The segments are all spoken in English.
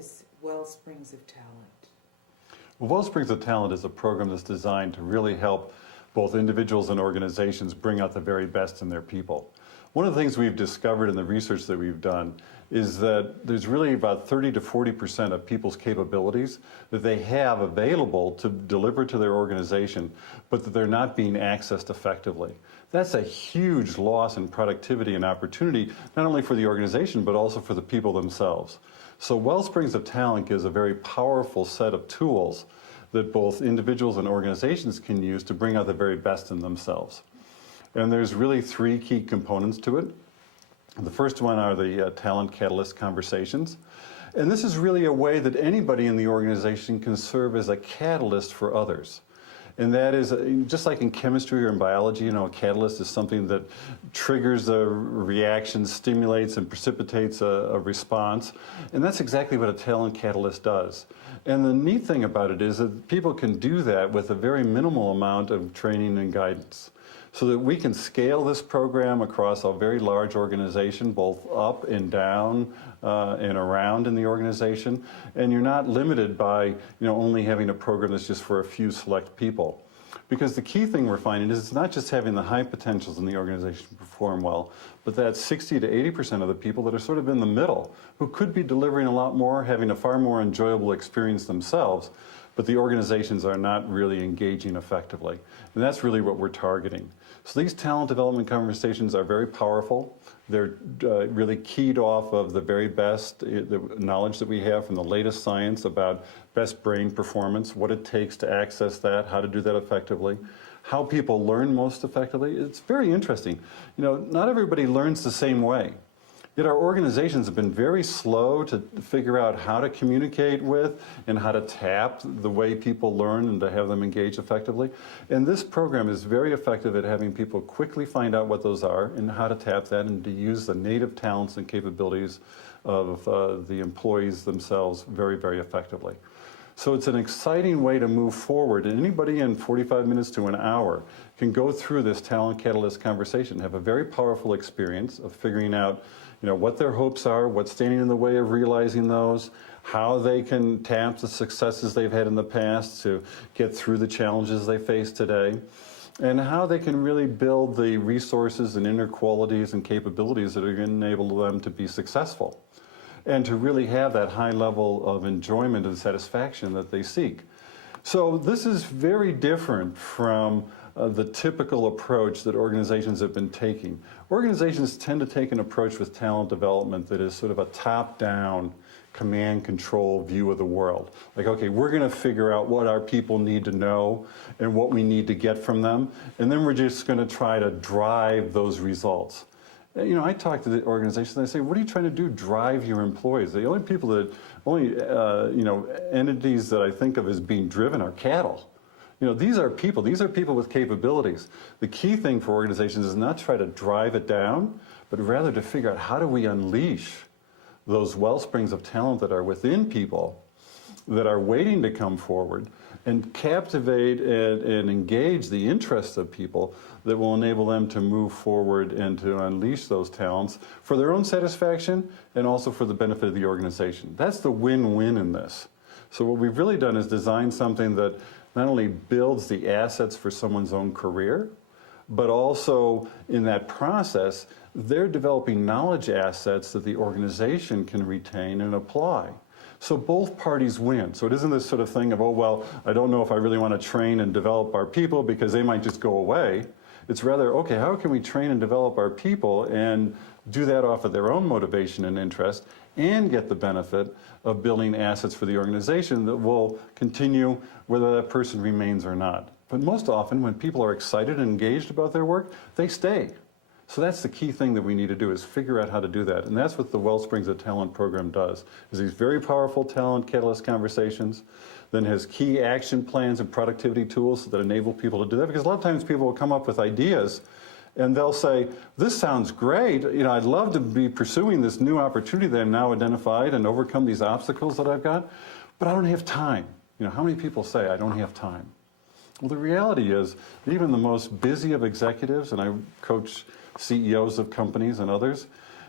is Wellsprings of Talent? Well, Wellsprings of Talent is a program that's designed to really help both individuals and organizations bring out the very best in their people. One of the things we've discovered in the research that we've done is that there's really about 30 to 40% of people's capabilities that they have available to deliver to their organization, but that they're not being accessed effectively. That's a huge loss in productivity and opportunity, not only for the organization, but also for the people themselves. So Wellsprings of Talent gives a very powerful set of tools that both individuals and organizations can use to bring out the very best in themselves. And there's really three key components to it. The first one are the Talent Catalyst conversations. And this is really a way that anybody in the organization can serve as a catalyst for others. And that is, just like in chemistry or in biology, a catalyst is something that triggers a reaction, stimulates and precipitates a response. And that's exactly what a talent catalyst does. And the neat thing about it is that people can do that with a very minimal amount of training and guidance, so that we can scale this program across a very large organization, both up and down and around in the organization. And you're not limited by only having a program that's just for a few select people. Because the key thing we're finding is it's not just having the high potentials in the organization perform well, but that 60 to 80% of the people that are sort of in the middle, who could be delivering a lot more, having a far more enjoyable experience themselves, but the organizations are not really engaging effectively. And that's really what we're targeting. So these talent development conversations are very powerful. They're really keyed off of the very best the knowledge that we have from the latest science about best brain performance, what it takes to access that, how to do that effectively, how people learn most effectively. It's very interesting. Not everybody learns the same way. Yet our organizations have been very slow to figure out how to communicate with and how to tap the way people learn and to have them engage effectively. And this program is very effective at having people quickly find out what those are and how to tap that and to use the native talents and capabilities of the employees themselves very, very effectively. So it's an exciting way to move forward. And anybody in 45 minutes to an hour can go through this Talent Catalyst conversation, have a very powerful experience of figuring out what their hopes are, what's standing in the way of realizing those, how they can tap the successes they've had in the past to get through the challenges they face today, and how they can really build the resources and inner qualities and capabilities that are going to enable them to be successful and to really have that high level of enjoyment and satisfaction that they seek. So this is very different from the typical approach that organizations have been taking. Organizations tend to take an approach with talent development that is sort of a top-down command control view of the world. Like, okay, we're going to figure out what our people need to know and what we need to get from them, and then we're just going to try to drive those results. I talk to the organizations and I say, what are you trying to do? Drive your employees. The only people that, entities that I think of as being driven are cattle. These are people with capabilities. The key thing for organizations is not to try to drive it down, but rather to figure out how do we unleash those wellsprings of talent that are within people that are waiting to come forward and captivate and engage the interests of people that will enable them to move forward and to unleash those talents for their own satisfaction and also for the benefit of the organization. That's the win-win in this. So what we've really done is design something that not only builds the assets for someone's own career, but also in that process, they're developing knowledge assets that the organization can retain and apply. So both parties win. So it isn't this sort of thing of, oh, well, I don't know if I really want to train and develop our people because they might just go away. It's rather, okay, how can we train and develop our people and do that off of their own motivation and interest and get the benefit of building assets for the organization that will continue whether that person remains or not. But most often, when people are excited and engaged about their work, they stay. So that's the key thing that we need to do, is figure out how to do that. And that's what the Wellsprings of Talent program does, is these very powerful talent catalyst conversations, then has key action plans and productivity tools that enable people to do that. Because a lot of times people will come up with ideas and they'll say, this sounds great, I'd love to be pursuing this new opportunity that I've now identified and overcome these obstacles that I've got, but I don't have time. How many people say, I don't have time? Well, the reality is, even the most busy of executives, and I coach CEOs of companies and others,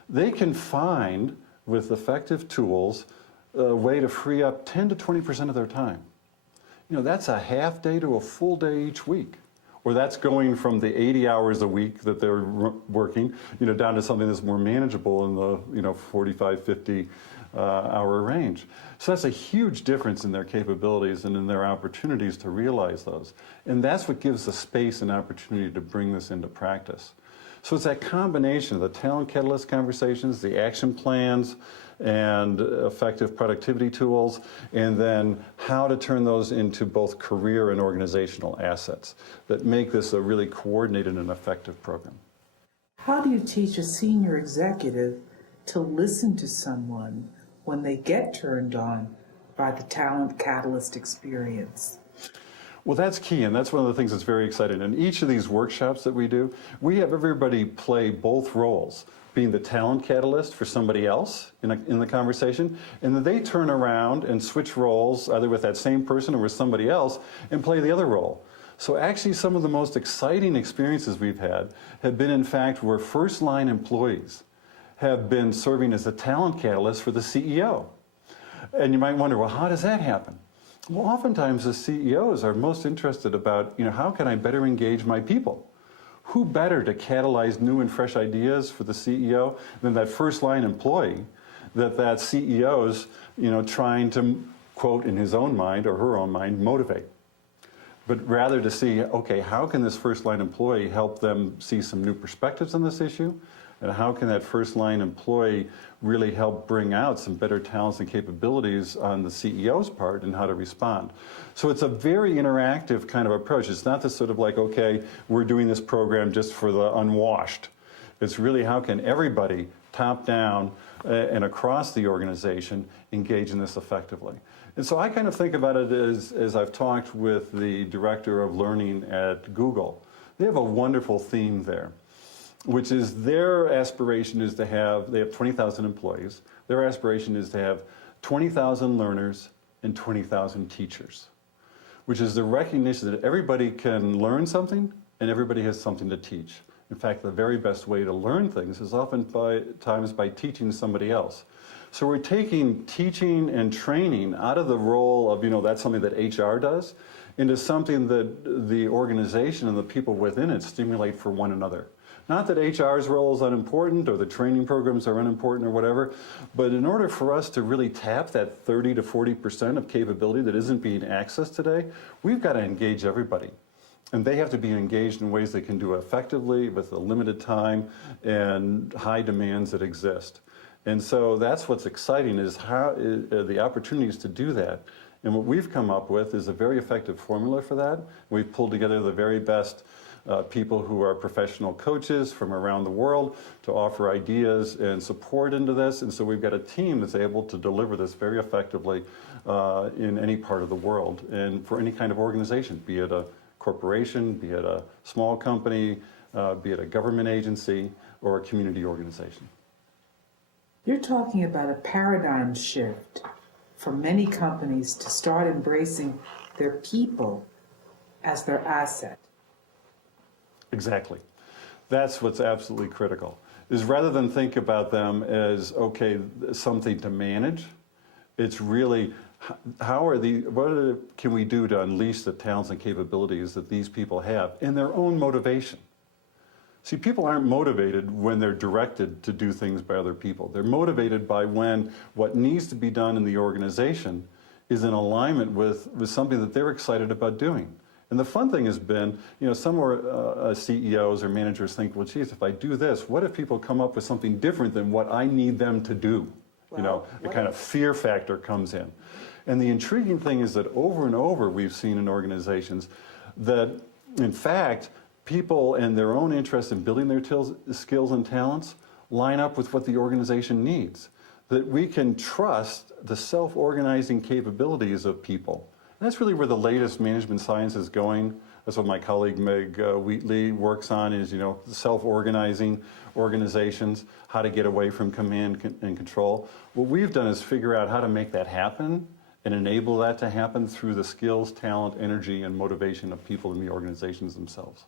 they can find, with effective tools, a way to free up 10 to 20% of their time. You know, that's a half day to a full day each week. Or that's going from the 80 hours a week that they're working, you know, down to something that's more manageable in the, you know, 45, 50 hour range. So that's a huge difference in their capabilities and in their opportunities to realize those. And that's what gives the space and opportunity to bring this into practice. So it's that combination of the talent catalyst conversations, the action plans, and effective productivity tools, and then how to turn those into both career and organizational assets that make this a really coordinated and effective program. How do you teach a senior executive to listen to someone when they get turned on by the talent catalyst experience? Well, that's key, and that's one of the things that's very exciting. In each of these workshops that we do, we have everybody play both roles, being the talent catalyst for somebody else in the conversation, and then they turn around and switch roles, either with that same person or with somebody else, and play the other role. So actually, some of the most exciting experiences we've had have been, in fact, where first-line employees have been serving as a talent catalyst for the CEO. And you might wonder, well, how does that happen? Well, oftentimes the CEOs are most interested about, you know, how can I better engage my people? Who better to catalyze new and fresh ideas for the CEO than that first-line employee that CEO's, you know, trying to, quote, in his own mind or her own mind, motivate. But rather to see, okay, how can this first-line employee help them see some new perspectives on this issue? And how can that first-line employee really help bring out some better talents and capabilities on the CEO's part and how to respond? So it's a very interactive kind of approach. It's not this sort of like, okay, we're doing this program just for the unwashed. It's really how can everybody, top down and across the organization, engage in this effectively. And so I kind of think about it as I've talked with the director of learning at Google. They have a wonderful theme there, which is their aspiration is to have, they have 20,000 employees, their aspiration is to have 20,000 learners and 20,000 teachers, which is the recognition that everybody can learn something and everybody has something to teach. In fact, the very best way to learn things is oftentimes by teaching somebody else. So we're taking teaching and training out of the role of, you know, that's something that HR does, into something that the organization and the people within it stimulate for one another. Not that HR's role is unimportant or the training programs are unimportant or whatever, but in order for us to really tap that 30 to 40% of capability that isn't being accessed today, we've got to engage everybody. And they have to be engaged in ways they can do effectively with a limited time and high demands that exist. And so that's what's exciting is how the opportunities to do that. And what we've come up with is a very effective formula for that. We've pulled together the very best people who are professional coaches from around the world to offer ideas and support into this. And so we've got a team that's able to deliver this very effectively in any part of the world and for any kind of organization, be it a corporation, be it a small company, be it a government agency or a community organization. You're talking about a paradigm shift for many companies to start embracing their people as their asset. Exactly. That's what's absolutely critical, is rather than think about them as, okay, something to manage, it's really what can we do to unleash the talents and capabilities that these people have in their own motivation? See, people aren't motivated when they're directed to do things by other people. They're motivated by when what needs to be done in the organization is in alignment with something that they're excited about doing. And the fun thing has been, you know, some more CEOs or managers think, well, geez, if I do this, what if people come up with something different than what I need them to do? Well, you know, the kind of fear factor comes in. And the intriguing thing is that over and over we've seen in organizations that, in fact, people and their own interest in building their skills and talents line up with what the organization needs. That we can trust the self-organizing capabilities of people. And that's really where the latest management science is going. That's what my colleague Meg Wheatley works on is, you know, self-organizing organizations, how to get away from command and control. What we've done is figure out how to make that happen and enable that to happen through the skills, talent, energy, and motivation of people in the organizations themselves.